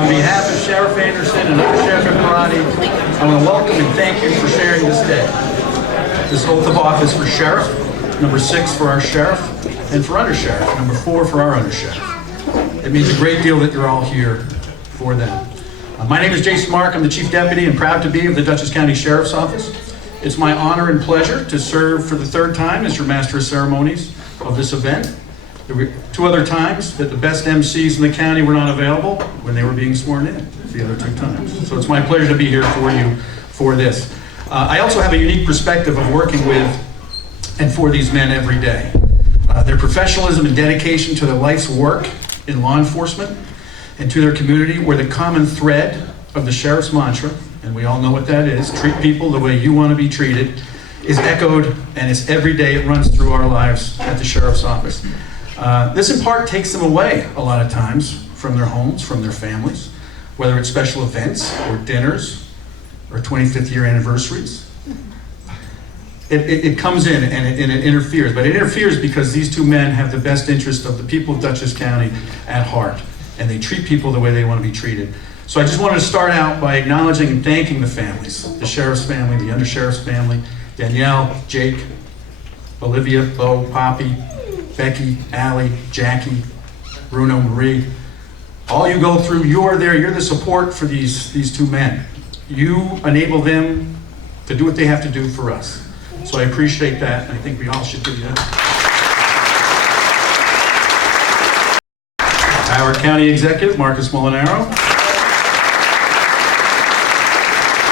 On behalf of Sheriff Anderson and Under Sheriff Karate, I want to welcome and thank you for sharing this day. This oath of office for Sheriff, number 6 for our Sheriff, and for Under Sheriff, number 4 for our Under Sheriff. It means a great deal that you're all here for them. My name is Jason Mark. I'm the Chief Deputy and proud to be of the Dutchess County Sheriff's Office. It's my honor and pleasure to serve for the 3rd time as your Master of Ceremonies of this event. There were 2 other times that the best MCs in the county were not available when they were being sworn in, the other 2 times. So it's my pleasure to be here for you for this. I also have a unique perspective of working with and for these men every day. Their professionalism and dedication to their life's work in law enforcement and to their community were the common thread of the Sheriff's mantra, and we all know what that is: treat people the way you want to be treated, is echoed, and it's every day it runs through our lives at the Sheriff's Office. This in part takes them away a lot of times from their homes, from their families, whether it's special events or dinners or 25th year anniversaries. It comes in and it interferes, but it interferes because these 2 men have the best interest of the people of Dutchess County at heart, and they treat people the way they want to be treated. So I just wanted to start out by acknowledging and thanking the families, the Sheriff's family, the Under Sheriff's family, Danielle, Jake, Olivia, Bo, Poppy, Becky, Allie, Jackie, Bruno, Marie. All you go through, you are there, you're the support for these 2 men. You enable them to do what they have to do for us. So I appreciate that, and I think we all should do that. Our County Executive, Marcus Molinaro.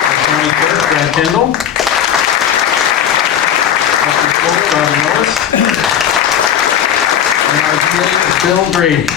Our County Clerk, Brad Kendall. Our Clerk, Robin Ellis. And our DA, Bill Brady.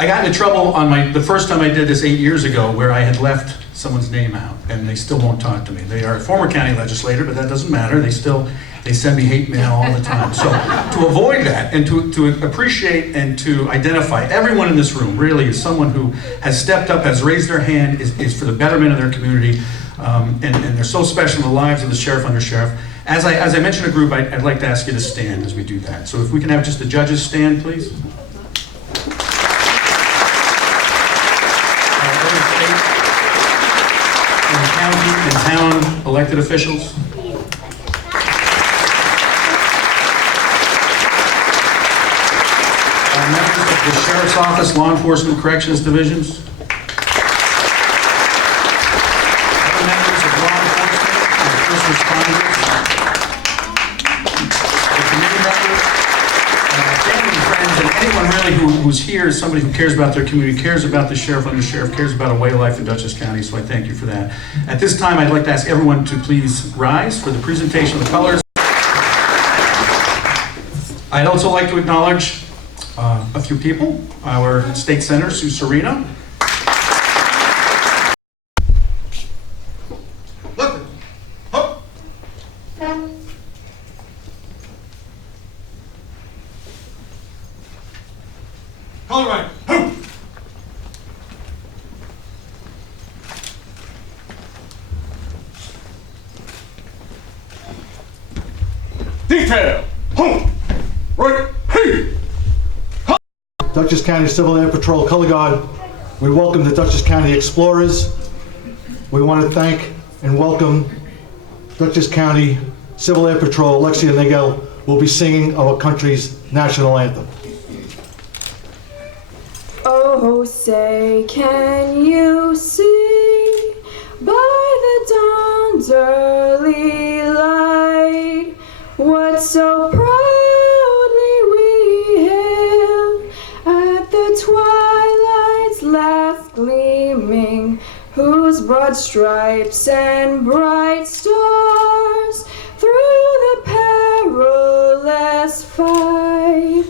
I got into trouble on the first time I did this 8 years ago, where I had left someone's name out, and they still won't talk to me. They are a former county legislator, but that doesn't matter. They send me hate mail all the time. So to avoid that and to appreciate and to identify everyone in this room really as someone who has stepped up, has raised their hand, is for the betterment of their community, and they're so special in the lives of the Sheriff, Under Sheriff. As I mentioned a group, I'd like to ask you to stand as we do that. So if we can have just the judges stand, please. County and town elected officials. Members of the Sheriff's Office, Law Enforcement, Corrections Divisions. Other members of law enforcement and first responders. The committee members, family and friends, and anyone really who's here is somebody who cares about their community, cares about the Sheriff, Under Sheriff, cares about a way of life in Dutchess County, so I thank you for that. At this time, I'd like to ask everyone to please rise for the presentation of the colors. I'd also like to acknowledge a few people. Our State Senator, Sue Serino. Look, up. Color right. Ho! Detail. Ho! Right. Hey! Dutchess County Civil Air Patrol Color Guard, we welcome the Dutchess County Explorers. We want to thank and welcome Dutchess County Civil Air Patrol. Alexia Nagel will be singing our country's national anthem. Oh, say, can you see by the dawn's early light what so proudly we hailed at the twilight's last gleaming, whose broad stripes and bright stars through the perilous fight,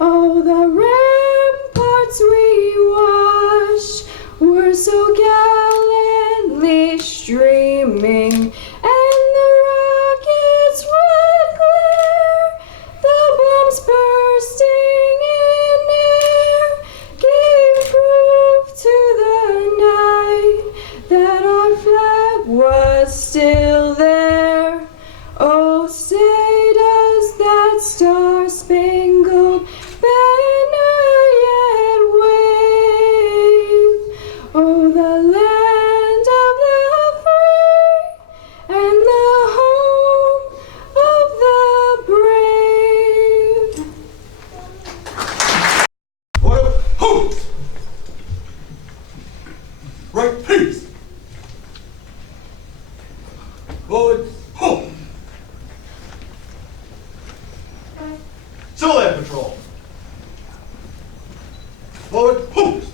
oh, the ramparts we watched were so gallantly streaming, and the rockets' red glare, the bombs bursting in air, gave proof to the night that our flag was still there. Oh, say does that star-spangled Civil Air Patrol. Forward, whoop!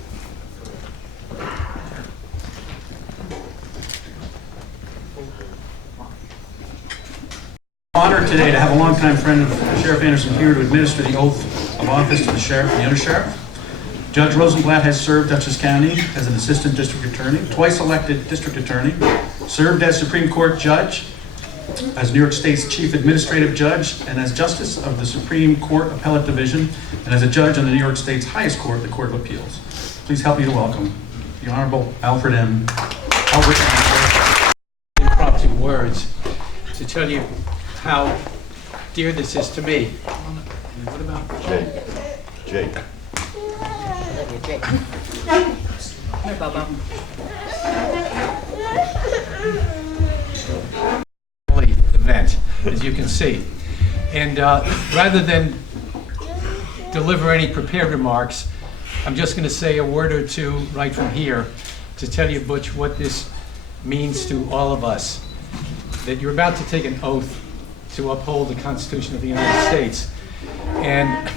Honored today to have a longtime friend of Sheriff Anderson here to administer the oath of office to the sheriff and the undersheriff. Judge Rosenblatt has served Dutchess County as an assistant district attorney, twice elected district attorney, served as Supreme Court judge, as New York State's chief administrative judge, and as justice of the Supreme Court Appellate Division, and as a judge on the New York State's highest court, the Court of Appeals. Please help me to welcome the Honorable Albert M. Impromptu words to tell you how dear this is to me. What about Jake. Here, Bubba. Event, as you can see. And rather than deliver any prepared remarks, I'm just going to say a word or two right from here to tell you, Butch, what this means to all of us. That you're about to take an oath to uphold the Constitution of the United States. And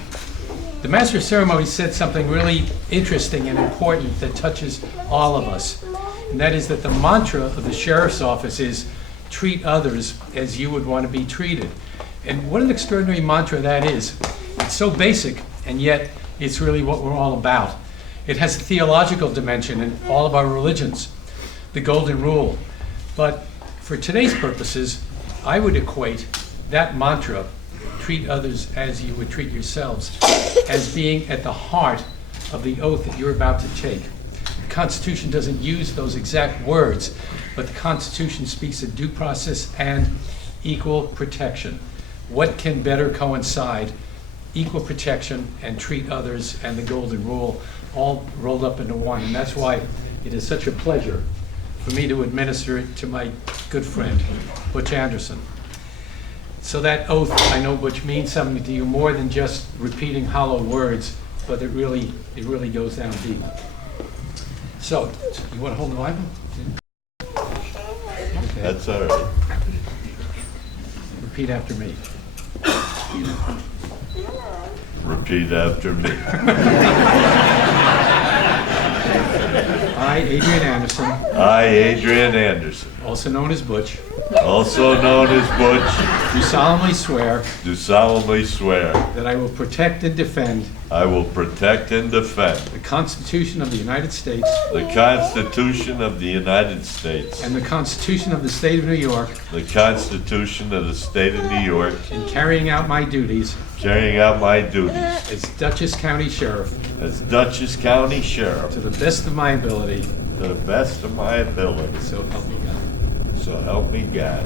the Master of Ceremonies said something really interesting and important that touches all of us. And that is that the mantra of the Sheriff's Office is, treat others as you would want to be treated. And what an extraordinary mantra that is. It's so basic, and yet it's really what we're all about. It has a theological dimension in all of our religions, the Golden Rule. But for today's purposes, I would equate that mantra, treat others as you would treat yourselves, as being at the heart of the oath that you're about to take. The Constitution doesn't use those exact words, but the Constitution speaks of due process and equal protection. What can better coincide? Equal protection and treat others and the Golden Rule all rolled up into one. And that's why it is such a pleasure for me to administer it to my good friend, Butch Anderson. So that oath, I know, Butch, means something to you more than just repeating hollow words, but it really goes down deep. So, you want to hold the Bible? Okay. That's all right. Repeat after me. Repeat after me. I, Adrian Anderson, I, Adrian Anderson, also known as Butch, also known as Butch, do solemnly swear do solemnly swear that I will protect and defend I will protect and defend the Constitution of the United States the Constitution of the United States, and the Constitution of the State of New York the Constitution of the State of New York, in carrying out my duties carrying out my duties as Dutchess County Sheriff as Dutchess County Sheriff to the best of my ability, to the best of my ability. so help me God. So help me God.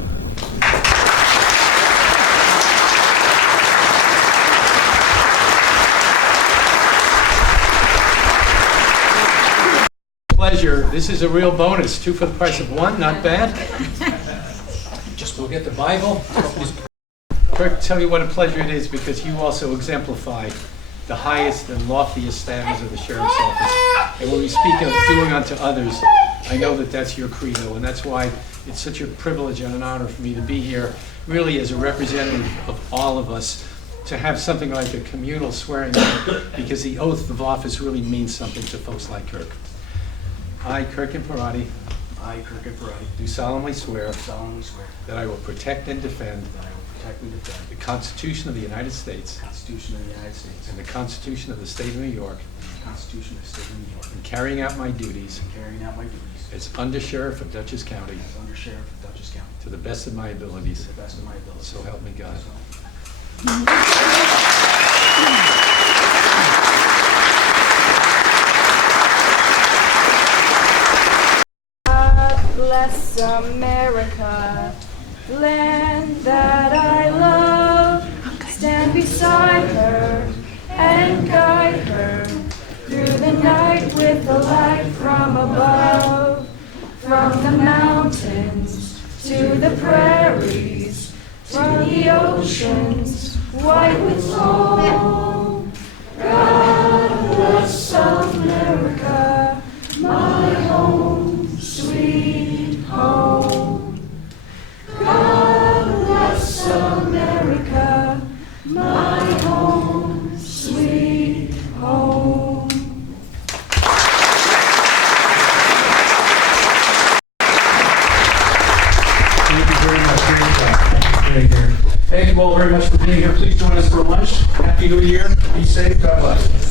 Pleasure. This is a real bonus. 2 for the price of 1. Not bad. Just we'll get the Bible. Kirk, tell you what a pleasure it is, because you also exemplify the highest and loftiest standards of the Sheriff's Office. And when we speak of doing unto others, I know that that's your credo, and that's why it's such a privilege and an honor for me to be here, really as a representative of all of us, to have something like a communal swearing in, because the oath of office really means something to folks like Kirk. I, Kirk Imparati, I, Kirk Imparati, do solemnly swear solemnly swear that I will protect and defend that I will protect and defend the Constitution of the United States the Constitution of the United States and the Constitution of the State of New York and the Constitution of the State of New York, in carrying out my duties and carrying out my duties as Under Sheriff of Dutchess County as Under Sheriff of Dutchess County to the best of my abilities. to the best of my ability. So help me God. God bless America, land that I love. Stand beside her and guide her through the night with the light from above. From the mountains to the prairies, from the oceans white with foam. God bless America, my home, sweet home. God bless America, my home. Thank you all very much for being here. Please join us for lunch. Happy New Year. Be safe. God bless.